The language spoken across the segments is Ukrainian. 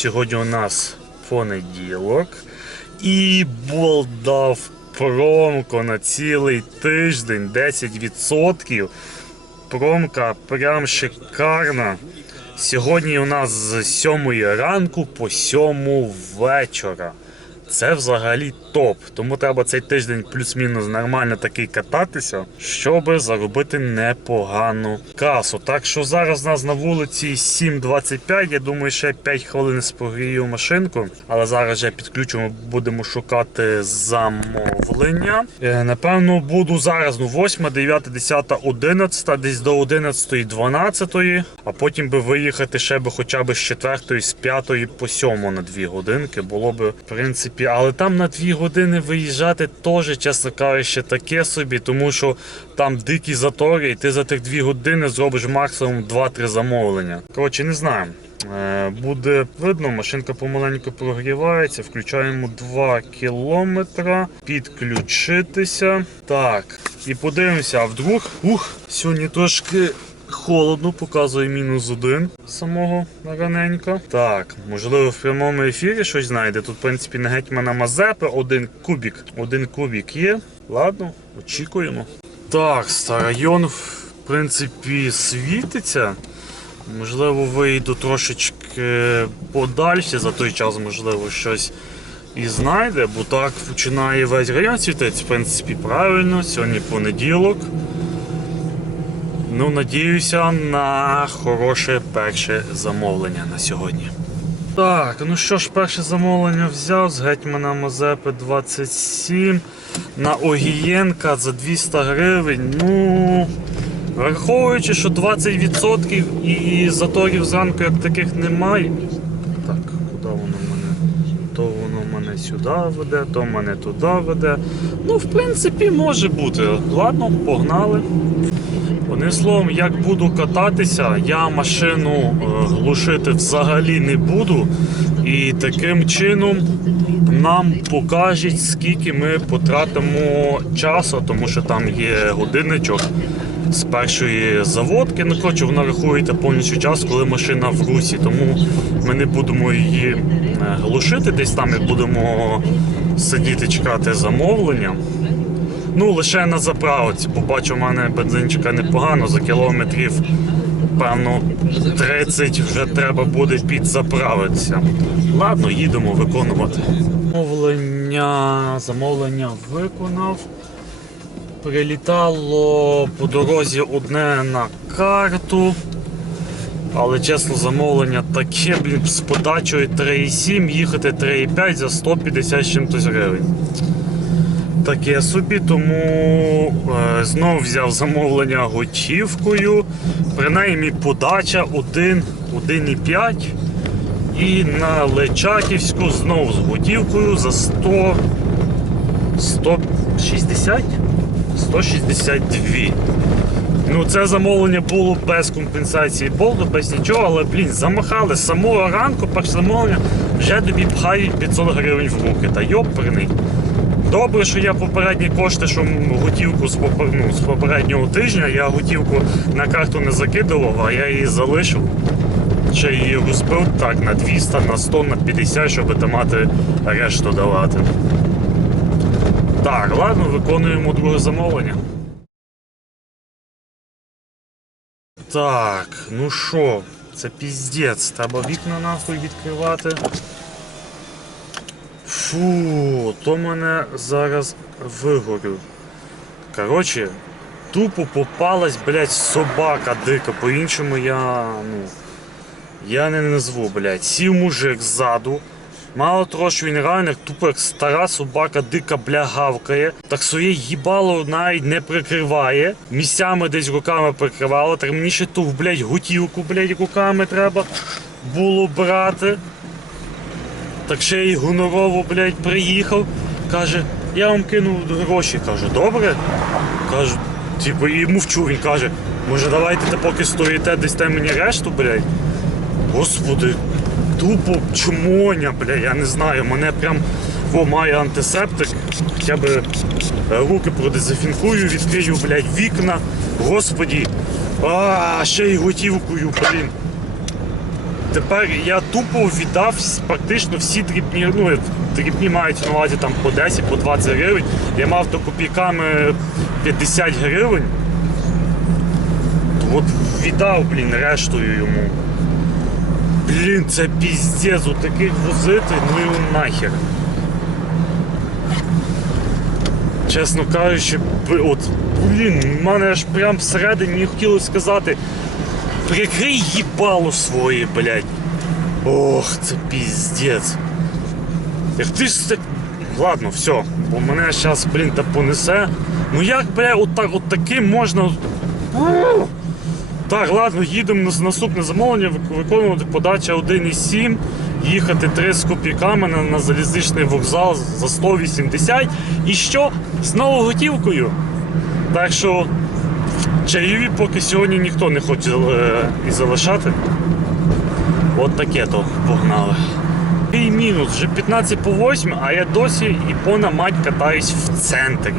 Сьогодні у нас понеділок. І болдав промко на цілий тиждень 10%. Промка прям шикарна. Сьогодні у нас з 7 ранку по 7 вечора. Це взагалі топ. Тому треба цей тиждень плюс-мінус нормально такий кататися, щоб заробити непогану касу. Так що зараз у нас на вулиці 7.25. Я думаю, ще 5 хвилин спогрію машинку. Але зараз вже підключимо, будемо шукати замовлення. Е, Напевно, буду зараз ну 8, 9, 10, 11, десь до 11, 12, а потім би виїхати ще би хоча б з 4, з 5 по 7 на 2 годинки. Було би, в принципі, але там на 2 години виїжджати теж, чесно кажучи, таке собі, тому що там дикі затори, і ти за тих 2 години зробиш максимум 2-3 замовлення. Коротше, не знаю. Е, Буде видно, машинка помаленьку прогрівається. Включаємо 2 кілометра. Підключитися. Так. І подивимося, а вдруг. Ух, сьогодні трошки холодно, показує мінус один самого раненько. Так, можливо, в прямому ефірі щось знайде. Тут, в принципі, на гетьмана Мазепи один кубік. Один кубік є. Ладно, очікуємо. Так, район, в принципі, світиться. Можливо, вийду трошечки подальше за той час, можливо, щось і знайде, бо так починає весь район світитися. В принципі, правильно, сьогодні понеділок. Ну, надіюся на хороше перше замовлення на сьогодні. Так, ну що ж, перше замовлення взяв з гетьмана Мазепи 27 на Огієнка за 200 гривень. Ну, враховуючи, що 20% і заторів зранку як таких немає. Так, куди воно мене? То воно мене сюди веде, то мене туди веде. Ну, в принципі, може бути. Ладно, погнали. Одним словом, як буду кататися, я машину е, глушити взагалі не буду. І таким чином нам покажуть, скільки ми потратимо часу, тому що там є годинничок з першої заводки. Ну, коротше, вона рахується повністю час, коли машина в русі. Тому ми не будемо її е, глушити десь там і будемо сидіти чекати замовлення. Ну, лише на заправці. Побачу, в мене бензинчика непогано, за кілометрів, певно, 30 вже треба буде підзаправитися. Ладно, їдемо виконувати. Замовлення, замовлення виконав. Прилітало по дорозі одне на карту. Але чесно, замовлення таке, блін, з подачою 3,7, їхати 3,5 за 150 чимось гривень таке собі, тому е, знов взяв замовлення готівкою. Принаймні подача 1, 1,5. І на Личаківську знов з готівкою за 100 160 162. Ну, це замовлення було без компенсації болду, без нічого, але блін, замахали з самого ранку, перше замовлення вже тобі пхають 500 гривень в руки. Та йопперний. Добре, що я попередні кошти, що готівку з, ну, з попереднього тижня, я готівку на карту не закидував, а я її залишив. Ще її розбив так на 200, на 100, на 50, щоб там мати решту давати. Так, ладно, виконуємо друге замовлення. Так, ну що, це піздець, треба вікна нахуй відкривати. Фу, то мене зараз вигорю. Коротше, тупо попалась, блядь, собака дика. По-іншому я. ну. Я не назву, блядь. Сів мужик ззаду. Мало того, що він реально тупо як стара собака дика бля гавкає. Так своє їбало навіть не прикриває. Місцями десь руками прикривало. Так мені ще ту, блядь, готівку, блядь, руками треба було брати. Так ще й гонорово, блядь, приїхав. Каже, я вам кинув гроші. Кажу, добре. Кажу, типу, і мовчу. Він каже, може давайте поки стоїте, десь те мені решту, блядь. Господи, тупо чмоня, бля, я не знаю, мене прям во має антисептик. Хоча б е, руки продезінфікую, відкрию, блядь, вікна. Господі. А, ще й готівкою, блін. Тепер я тупо віддав практично всі дрібні, ну дрібні мають на увазі там по 10, по 20 гривень. Я мав то копійками 50 гривень. То от віддав, блін, рештою йому. Блін, це піздець, у таких возити, ну і нахер. Чесно кажучи, от, блін, в мене аж прям всередині не хотілося сказати. Прикрий їбало своє, блядь. Ох, це піздець. Як ти ж так. Ладно, все, бо мене зараз, блін, та понесе. Ну як, бля, от от таким можна. Так, ладно, їдемо на наступне замовлення, виконувати подача 1,7, їхати 3 з копійками на, на залізничний вокзал за 180. І що? Знову готівкою. Так що чайові поки сьогодні ніхто не хоче е, і залишати. От таке то погнали. І мінус, вже 15 по 8, а я досі і пона мать катаюсь в центрі.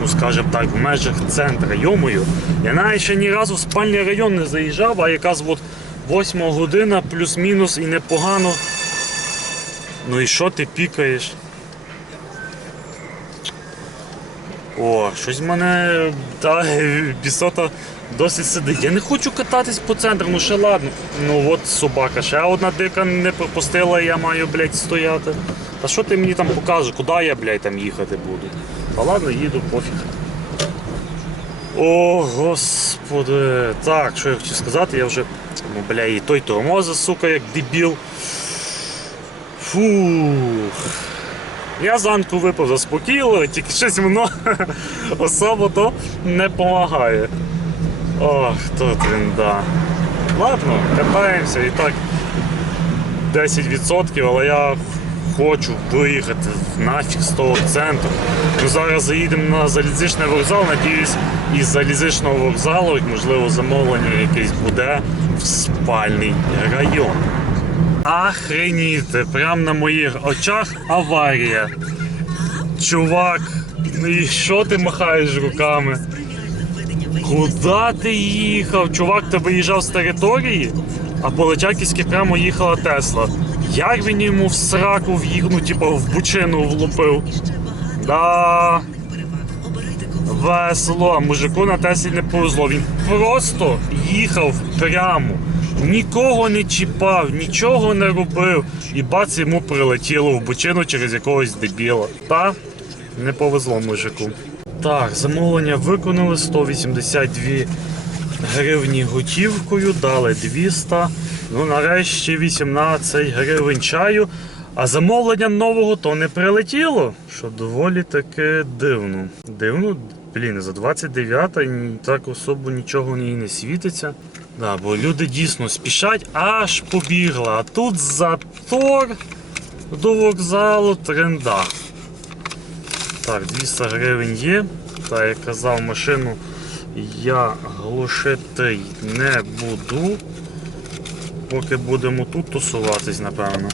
Ну, скажімо так, в межах центра. Йомою. Я навіть ще ні разу в спальний район не заїжджав, а якраз от 8 година плюс-мінус і непогано. Ну і що ти пікаєш? О, щось в мене та, бісота досить сидить. Я не хочу кататись по центру, ну ще ладно. Ну от собака, ще одна дика не пропустила, я маю, блядь, стояти. Та що ти мені там покажеш, куди я, блядь, там їхати буду? Та ладно, їду, пофіг. О, господи. Так, що я хочу сказати, я вже. Ну, бля, і той тормоза, сука, як дебіл. Фух. Я зранку випив заспокійливо, тільки щось воно особо то не допомагає. Ох, то тренда. Ладно, катаємося і так 10%, але я хочу виїхати нафіг з того центру. Ми зараз заїдемо на залізничний вокзал, надіюсь, із залізничного вокзалу, можливо, замовлення якесь буде в спальний район. Охреніти, прямо на моїх очах аварія. Чувак, ну і що ти махаєш руками? Куди ти їхав? Чувак, ти виїжджав з території, а по Личаківській прямо їхала Тесла. Як він йому в сраку в'їхав, ну, типу, в бучину влупив? Да. Весело, мужику на Теслі не повезло. Він просто їхав прямо. Нікого не чіпав, нічого не робив. І бац йому прилетіло в бучину через якогось дебіла. Та не повезло мужику. Так, замовлення виконали 182 гривні готівкою, дали 200. Ну, нарешті 18 гривень чаю. А замовлення нового то не прилетіло, що доволі таки дивно. Дивно, блін, за 29 ні- так особо нічого в не світиться. Да, бо люди дійсно спішать, аж побігла. А тут затор до вокзалу тренда. Так, 200 гривень є. Та як казав, машину я глушити не буду. Поки будемо тут тусуватись, напевно.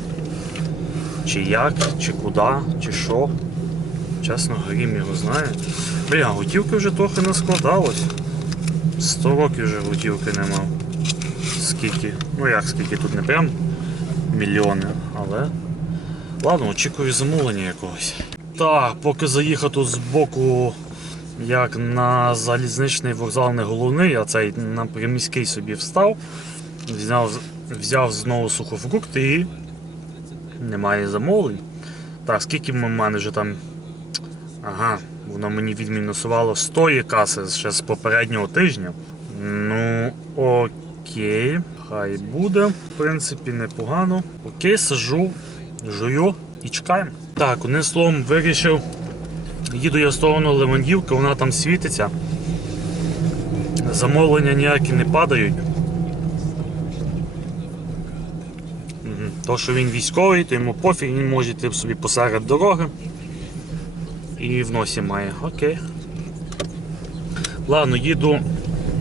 Чи як, чи куди, чи що. Чесно, грім його знає. Бля, готівки вже трохи не складалось. 100 років вже готівки не мав. Скільки? Ну як скільки тут не прям мільйони, але. Ладно, очікую замовлення якогось. Так, поки заїхав тут з боку, як на залізничний вокзал не головний, а цей на приміський собі встав, взяв, взяв знову сухофрукти і немає замовлень. Так, скільки в мене вже там. Ага, воно мені відмінусувало 100 є каси ще з попереднього тижня. Ну, окей, хай буде. В принципі, непогано. Окей, сажу, жую і чекаємо. Так, одним словом, вирішив. Їду я в сторону Лемандівки, вона там світиться. Замовлення ніякі не падають. То, що він військовий, то йому пофіг, він може йти собі посеред дороги. І в носі має. Окей. Ладно, їду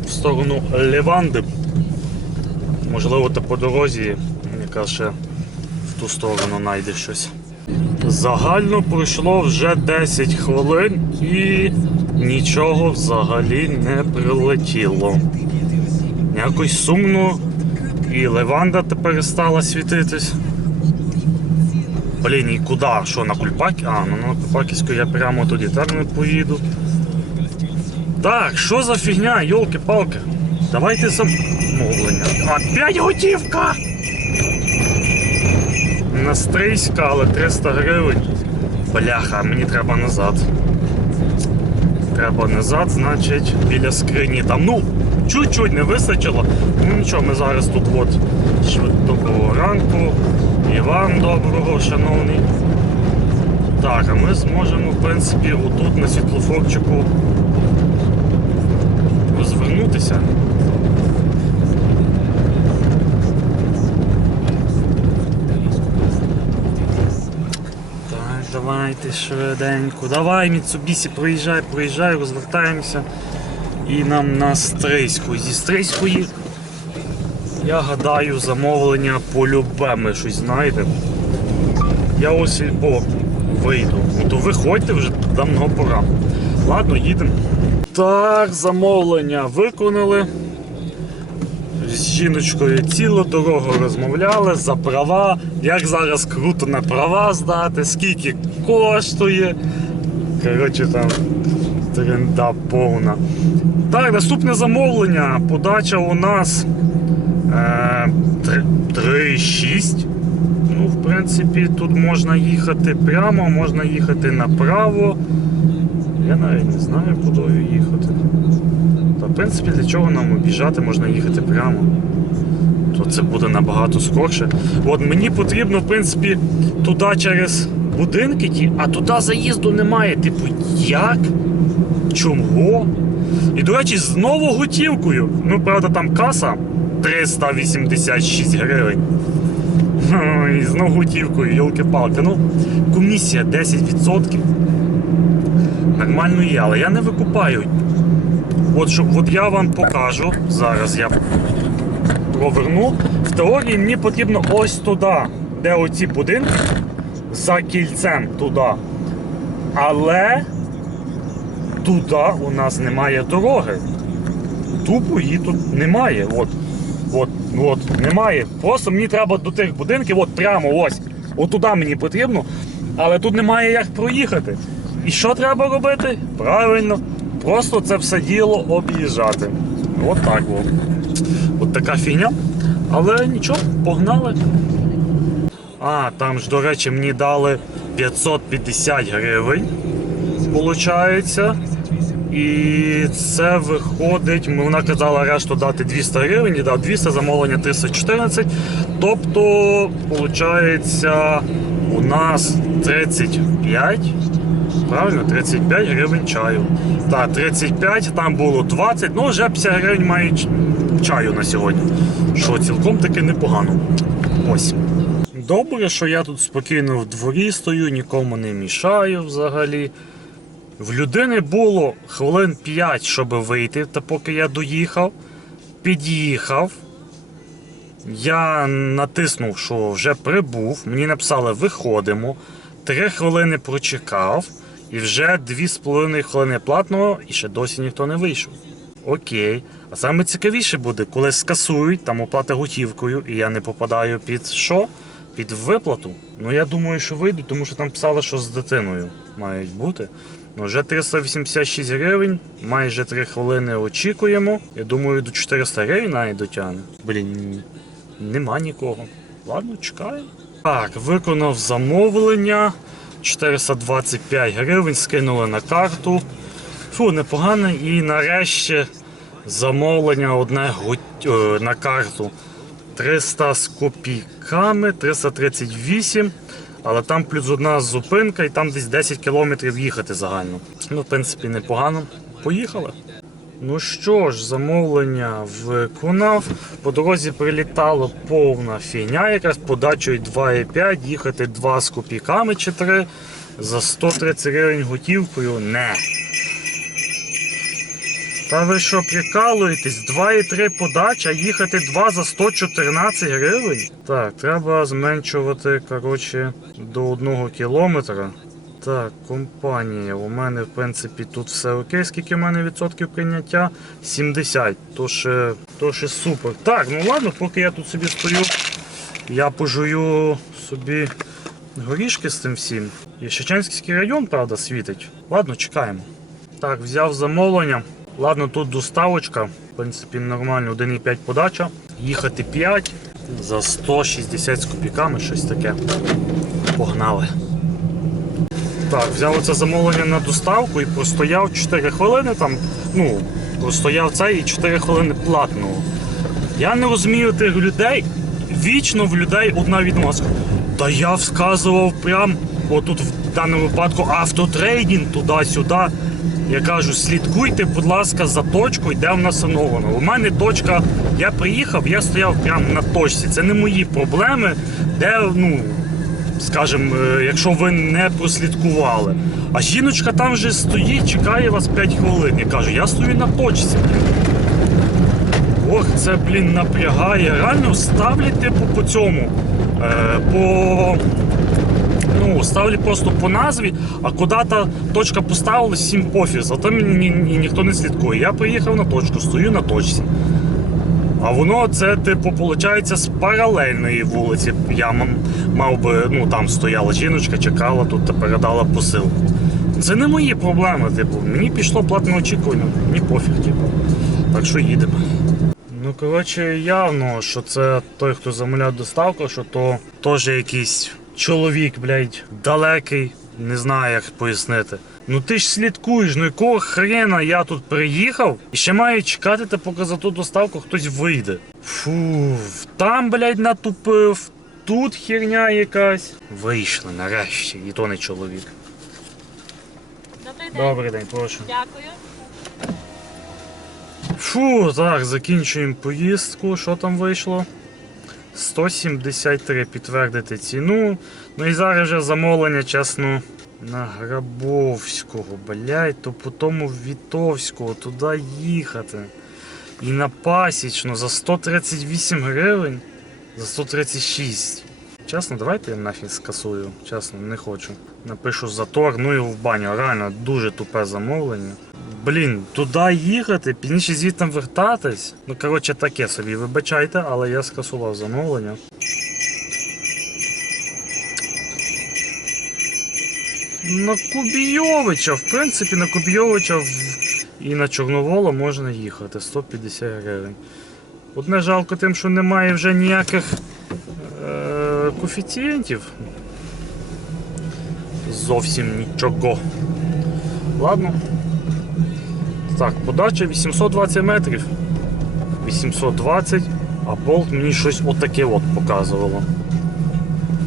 в сторону Леванди. Можливо, та по дорозі, яка ще в ту сторону знайде щось. Загально пройшло вже 10 хвилин і нічого взагалі не прилетіло. Якось сумно І леванда тепер стала світитись. Блін, і куди? Що, на Кульпакі? А, ну на Кульпаківську я прямо тоді так не поїду. Так, що за фігня, йолки-палки? Давайте замовлення. Опять готівка! Настрийська, але 300 гривень. Бляха, мені треба назад. Треба назад, значить, біля скрині там. Ну, чуть-чуть не вистачило. Ну нічого, ми зараз тут от швид- доброго ранку. І вам доброго, шановний. Так, а ми зможемо, в принципі, отут на світлофорчику розвернутися. Так, давайте швиденько. Давай, Міцубісі, проїжджай, проїжджай, розвертаємося. І нам на Стрийську. Зі Стрийської, я гадаю, замовлення полюбе ми щось знайдемо. Я у сільпо вийду. Ну то виходьте вже давно пора. Ладно, їдемо. Так, замовлення виконали. З жіночкою цілу дорогу розмовляли за права, як зараз круто на права здати, скільки коштує. Коротше, там тренда повна. Так, наступне замовлення. Подача у нас 3,6. Ну, в принципі, тут можна їхати прямо, можна їхати направо. Я навіть не знаю, куди їхати. Та, в принципі, для чого нам обіжати, можна їхати прямо. То це буде набагато скорше. От мені потрібно, в принципі, туди через будинки ті, а туди заїзду немає. Типу, як? Чому? І, до речі, знову готівкою. Ну, правда, там каса 386 гривень. І знову готівкою, йолки-палки. Ну, комісія 10%. Нормально є, але я не викупаю. От, щоб, от я вам покажу. Зараз я проверну. В теорії мені потрібно ось туди, де оці будинки, за кільцем туди. Але туди у нас немає дороги. Тупо її тут немає. От, от, от, немає. Просто мені треба до тих будинків, от прямо ось. От туди мені потрібно, але тут немає як проїхати. І що треба робити? Правильно, просто це все діло об'їжджати. От так от. От така фігня. Але нічого, погнали. А, там ж, до речі, мені дали 550 гривень. Получається. І це виходить, вона казала решту дати 200 гривень, і дав 200, замовлення 314. Тобто, виходить, у нас 35. Правильно, 35 гривень чаю. Так, 35, там було 20, ну вже 50 гривень має чаю на сьогодні. Що цілком таки непогано. Ось. Добре, що я тут спокійно в дворі стою, нікому не мішаю взагалі. В людини було хвилин 5, щоб вийти, та поки я доїхав, під'їхав. Я натиснув, що вже прибув. Мені написали виходимо. Три хвилини прочекав, і вже 2,5 хвилини платного, і ще досі ніхто не вийшов. Окей. А саме цікавіше буде, коли скасують там оплата готівкою, і я не попадаю під що? Під виплату. Ну я думаю, що вийду, тому що там писали, що з дитиною мають бути. Вже 386 гривень, майже 3 хвилини очікуємо. Я думаю, до 400 гривень навіть дотягне. Блін, нема нікого. Ладно, чекаємо. Так, виконав замовлення. 425 гривень, скинули на карту. Фу, непогано. І нарешті замовлення одне е, на карту. 300 з копійками, 338. Але там плюс одна зупинка і там десь 10 кілометрів їхати загально. Ну, в принципі, непогано. Поїхали. Ну що ж, замовлення виконав. По дорозі прилітала повна фігня, якраз подачою 2,5, їхати 2 з копійками чи 3 за 130 гривень готівкою. Не. Та ви що, прикалуєтесь? 2,3 подача, їхати 2 за 114 гривень? Так, треба зменшувати, коротше, до 1 кілометра. Так, компанія. У мене, в принципі, тут все окей. Скільки в мене відсотків прийняття? 70. Тож е, То ще супер. Так, ну ладно, поки я тут собі стою, я пожую собі горішки з цим всім. І Шевченський район, правда, світить. Ладно, чекаємо. Так, взяв замовлення. Ладно, тут доставочка. В принципі, нормально, 1,5 подача. Їхати 5 за 160 з копійками, щось таке. Погнали. Так, взяв це замовлення на доставку і простояв 4 хвилини там. Ну, простояв це і 4 хвилини платного. Я не розумію тих людей. Вічно в людей одна відмазка. Та я вказував прям, отут в даному випадку автотрейдинг туди-сюди. Я кажу, слідкуйте, будь ласка, за точкою, де вона встановлена. У мене точка, я приїхав, я стояв прямо на точці. Це не мої проблеми, де, ну, скажімо, е, якщо ви не прослідкували. А жіночка там вже стоїть, чекає вас 5 хвилин. Я кажу, я стою на точці. Ох, це, блін, напрягає. Реально ставлять типу по цьому. Е, по. Ну, ставлять просто по назві, а куди та точка поставилась, всім пофіг, зато мені ні, ні- ніхто не слідкує. Я приїхав на точку, стою на точці. А воно це, типу, виходить, з паралельної вулиці. Я мав би, ну там стояла жіночка, чекала тут та передала посилку. Це не мої проблеми, типу, мені пішло платне очікування, мені пофіг, типу. Так що їдемо. Ну, коротше, явно, що це той, хто замовляв доставку, що то теж якийсь чоловік, блядь, далекий, не знаю, як пояснити. Ну ти ж слідкуєш, ну якого хрена я тут приїхав і ще маю чекати, та поки за ту доставку хтось вийде. Фу, там, блядь, натупив, тут херня якась. Вийшли нарешті, і то не чоловік. Добрий день. Добрий день, прошу. Дякую. Фу, так, закінчуємо поїздку. Що там вийшло? 173 підтвердити ціну. Ну і зараз вже замовлення, чесно, на Грабовського, блядь, то по тому Вітовського туди їхати. І на пасічну за 138 гривень, за 136. Чесно, давайте я нафіг скасую. Чесно, не хочу. Напишу затор, ну і в баню. Реально дуже тупе замовлення. Блін, туди їхати, пізніше звідти вертатись. Ну, коротше, таке собі, вибачайте, але я скасував замовлення. На Кубійовича, в принципі, на Кубійовича і на Чорновола можна їхати 150 гривень. Одне жалко тим, що немає вже ніяких е- коефіцієнтів. Зовсім нічого. Ладно. Так, подача 820 метрів. 820, а болт мені щось отаке от показувало.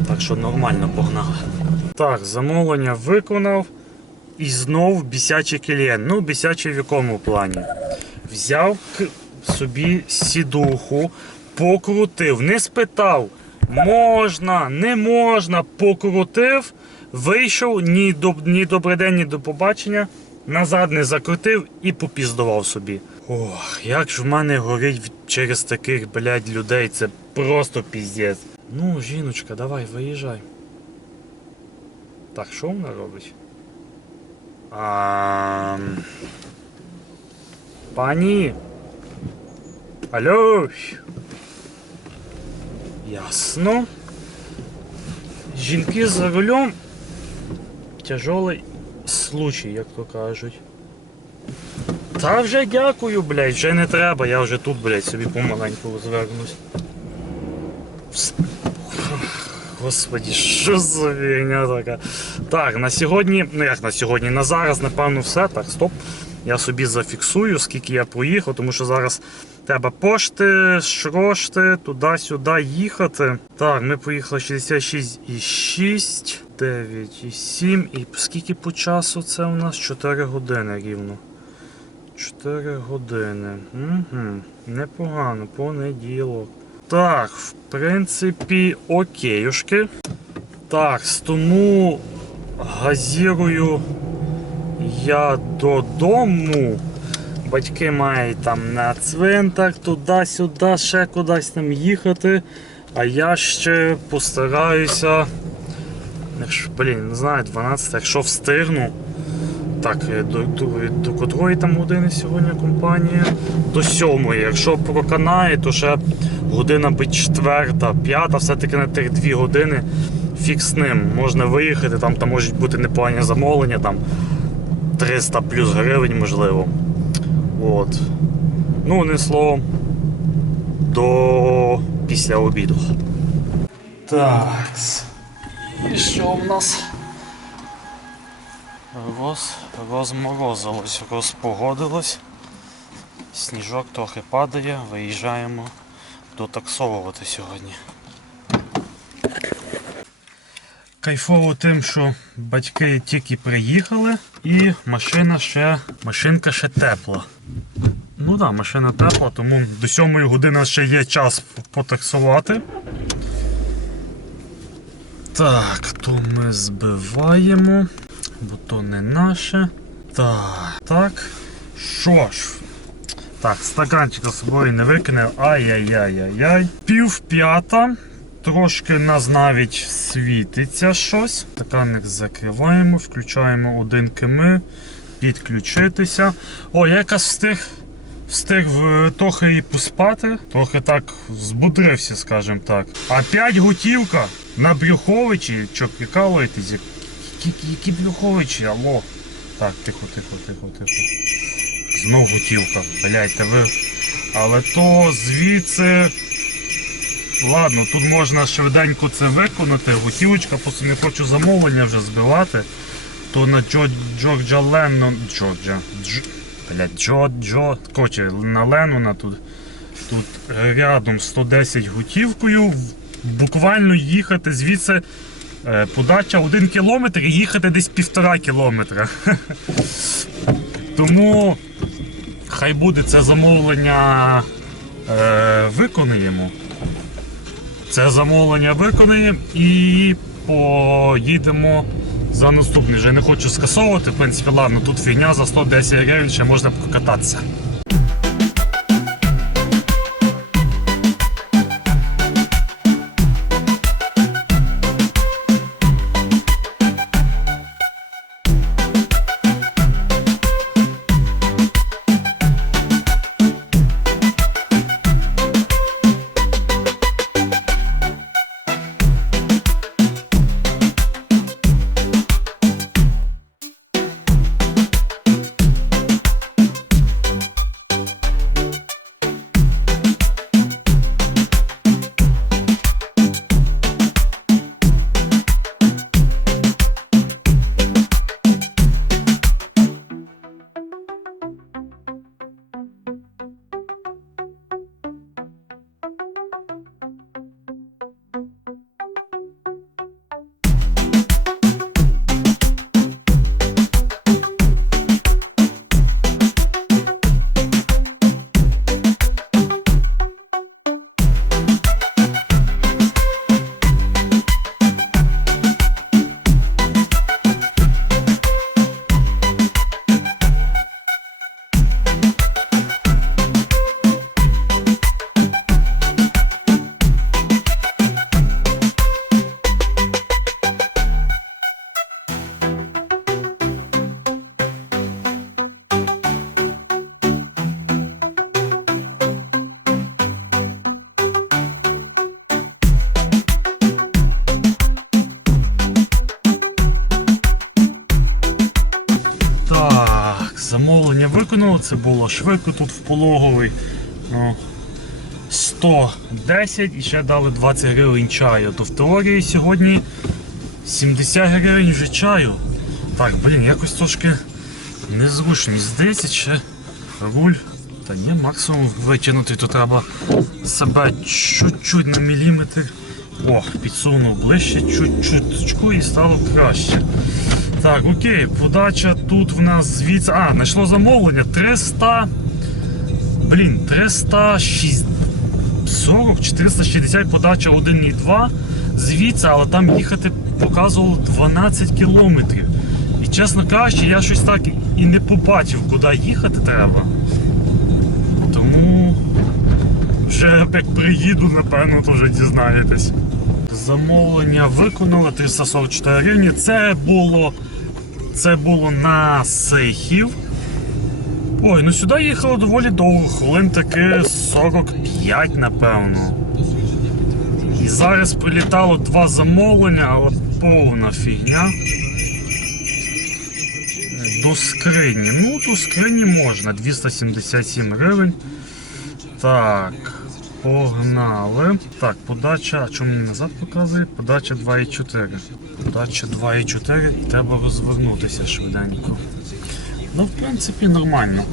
Так що нормально погнали. Так, замовлення виконав. І знов бісячий клієнт. Ну, бісячий в якому плані. Взяв собі сідуху, покрутив, не спитав, можна, не можна, покрутив, вийшов, ні, доб, ні добрий день, ні до побачення. Назад не закрутив і попіздував собі. Ох, як ж в мене горить через таких, блядь, людей, це просто піздець. Ну, жіночка, давай, виїжджай. Так, що вона робить? А... Пані. Алло. Ясно. Жінки за рулем. Тяжелий случай, як то кажуть. Та вже дякую, блядь, вже не треба, я вже тут, блядь, собі помаленьку розвернусь. Господі, що за фігня така? Так, на сьогодні, ну як на сьогодні, на зараз, напевно, все. Так, стоп. Я собі зафіксую, скільки я проїхав, тому що зараз треба пошти, шрошти, туди-сюди їхати. Так, ми поїхали 66,6, 9,7. І скільки по часу це у нас? 4 години рівно. 4 години. Угу. Непогано, понеділок. Так, в принципі, окейушки. Так, тому газірую я додому. Батьки мають там на цвинтар, туди-сюди, ще кудись там їхати. А я ще постараюся. Якщо, блін, не знаю, 12, якщо встигну, Так, е, до, до, до котрої там години сьогодні компанія? До сьомої. Якщо проканає, то ще година би четверта, п'ята, все-таки на тих дві години фік з ним. Можна виїхати, там, там можуть бути непогані замовлення, там 300 плюс гривень, можливо. От. Ну, одним словом, до після обіду. Так. І що в нас? Роз, розморозилось, розпогодилось. Сніжок трохи падає, виїжджаємо дотаксовувати сьогодні. Кайфово тим, що батьки тільки приїхали і машина ще, машинка ще тепла. Ну так, да, машина тепла, тому до 7 години ще є час потаксувати. Так, то ми збиваємо, бо то не наше. Так, так. Що ж. Так, стаканчика з собою не викинув. Ай-яй-яй-яй-яй. Пів п'ята. Трошки нас навіть світиться щось. Стаканник закриваємо, включаємо один км, підключитися. О, я якраз встиг. Встиг трохи і поспати, трохи так збудрився, скажімо так. А 5 готівка на Брюховичі, що прикалуєтесь? Які, які Брюховичі, алло. Так, тихо, тихо, тихо, тихо. Знов готівка, блядь, та ви. Але то звідси. Ладно, тут можна швиденько це виконати. Готівочка, просто не хочу замовлення вже збивати. То на Джо, Джорджа Леннон. Джорджа. Дж, блядь, Джо, Джо. Коротше, на Леннона тут. Тут рядом 110 готівкою. Буквально їхати звідси. е, Подача 1 кілометр і їхати десь півтора кілометра. Тому хай буде це замовлення е, виконаємо. Це замовлення виконаємо і поїдемо за наступний. Вже не хочу скасовувати. В принципі, ладно, тут фігня за 110 гривень ще можна покататися. Замовлення це було швидко тут в пологовий. Ну, 110 і ще дали 20 гривень чаю. То в теорії сьогодні 70 гривень вже чаю. Так, блін, якось трошки незручно. Здається, ще руль. Та ні, максимум витягнути, то треба себе чуть-чуть на міліметр. О, підсунув ближче, чуть-чуть і стало краще. Так, окей, подача тут в нас звідси. А, знайшло замовлення 300. Блін, 340, 460 подача 1,2 звідси, але там їхати показувало 12 кілометрів. І чесно кажучи, я щось так і не побачив, куди їхати треба. Тому вже як приїду, напевно, то вже дізнаєтесь. Замовлення виконали 344 гривні. Це було Це було на Сихів. Ой, ну сюди їхало доволі довго, хвилин таки 45, напевно. І зараз прилітало два замовлення, але повна фігня. До скрині. Ну, до скрині можна. 277 гривень. Так, погнали. Так, подача. Чому мені назад показує? Подача 2,4. Подача 2,4. і Треба розвернутися швиденько. Ну, в принципі, нормально.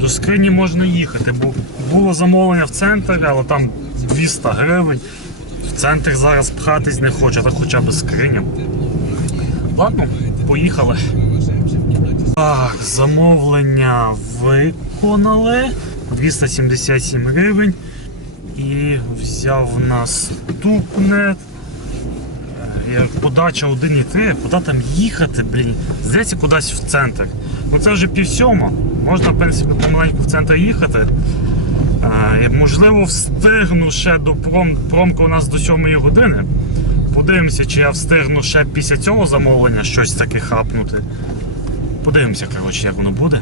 До скрині можна їхати, бо було замовлення в центр, але там 200 гривень. В центр зараз пхатись не хоче, так хоча б скриня. Ладно, поїхали. Так, замовлення виконали. 277 гривень. І взяв наступне. Е, подача 1,3, куди там їхати, блін? Здається, кудись в центр. Ну це вже пів сьома. Можна, в принципі, помаленьку в центр їхати. Е, можливо, встигну ще до пром... промка у нас до 7 години. Подивимося, чи я встигну ще після цього замовлення щось таке хапнути. Подивимося, коротше, як воно буде.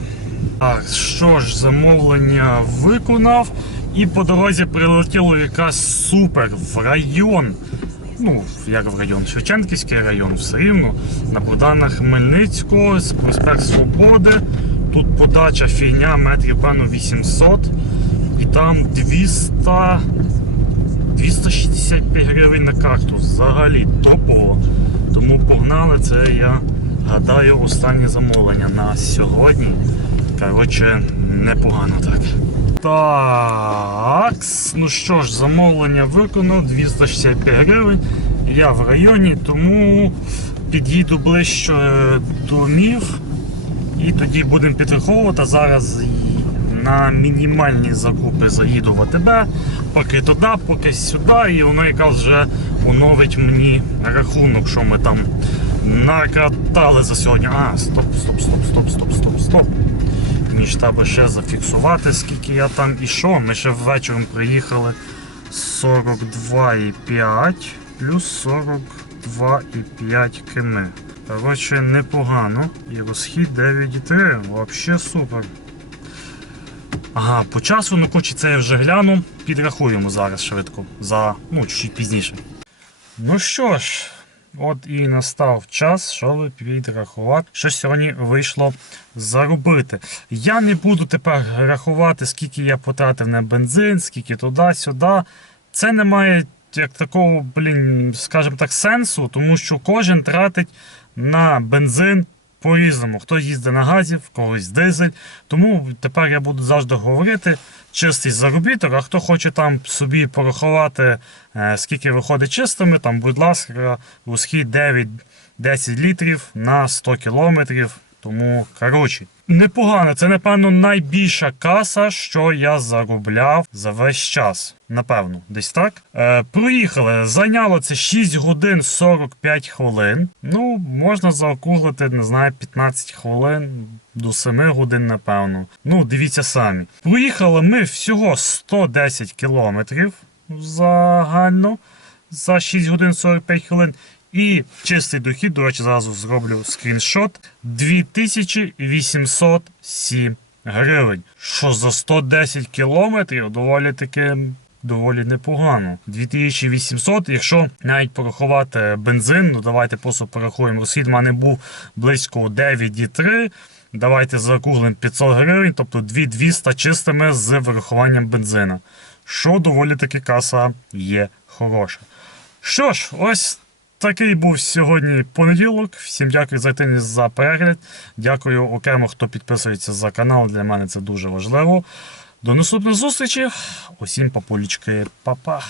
Так, що ж, замовлення виконав. І по дорозі прилетіло якраз супер в район. Ну, як в район, Шевченківський район, все рівно. На Богдана Хмельницького, з проспект Свободи. Тут подача фігня метрів певно 800. І там 200. 265 гривень на карту. Взагалі топово. Тому погнали, це я гадаю останнє замовлення на сьогодні. Коротше, непогано так. Так, ну що ж, замовлення виконав 265 гривень. Я в районі, тому під'їду ближче до домів і тоді будемо підраховувати. Зараз на мінімальні закупи заїду в АТБ, поки туди, поки сюди, і воно якраз вже оновить мені рахунок, що ми там накатали за сьогодні. А, стоп, стоп, стоп, стоп, стоп, стоп, стоп. Мені ж ще зафіксувати, скільки я там ішов. Ми ще ввечері приїхали 42,5 плюс 42,5 км. Коротше, непогано. І розхід 9,3. Взагалі супер. Ага, по часу, ну коротше, це я вже гляну. Підрахуємо зараз швидко. За, ну, чуть пізніше. Ну що ж, от і настав час, щоб підрахувати, що сьогодні вийшло заробити. Я не буду тепер рахувати, скільки я потратив на бензин, скільки туди-сюди. Це не має як такого, блін, скажімо так, сенсу, тому що кожен тратить на бензин по-різному. Хто їздить на газі, в когось дизель. Тому тепер я буду завжди говорити чистий заробіток, а хто хоче там собі порахувати, е, скільки виходить чистими, там, будь ласка, розхід 9-10 літрів на 100 кілометрів. Тому, коротше, непогано. Це, напевно, найбільша каса, що я заробляв за весь час. Напевно, десь так. Е, проїхали. Зайняло це 6 годин 45 хвилин. Ну, можна заокруглити, не знаю, 15 хвилин до 7 годин, напевно. Ну, дивіться самі. Проїхали ми всього 110 кілометрів загально за 6 годин 45 хвилин. І чистий дохід, до речі, зразу зроблю скріншот 2807 гривень. Що за 110 кілометрів доволі таки доволі непогано. 2800, якщо навіть порахувати бензин, ну давайте просто порахуємо. Розхід в мене був близько 9,3. Давайте закруглимо 500 гривень, тобто 2200 чистими з вирахуванням бензина. Що доволі таки каса є хороша. Що ж, ось такий був сьогодні понеділок. Всім дякую за активність за перегляд. Дякую окремо, хто підписується за канал. Для мене це дуже важливо. До наступних зустрічей. Усім папулічки, па-па.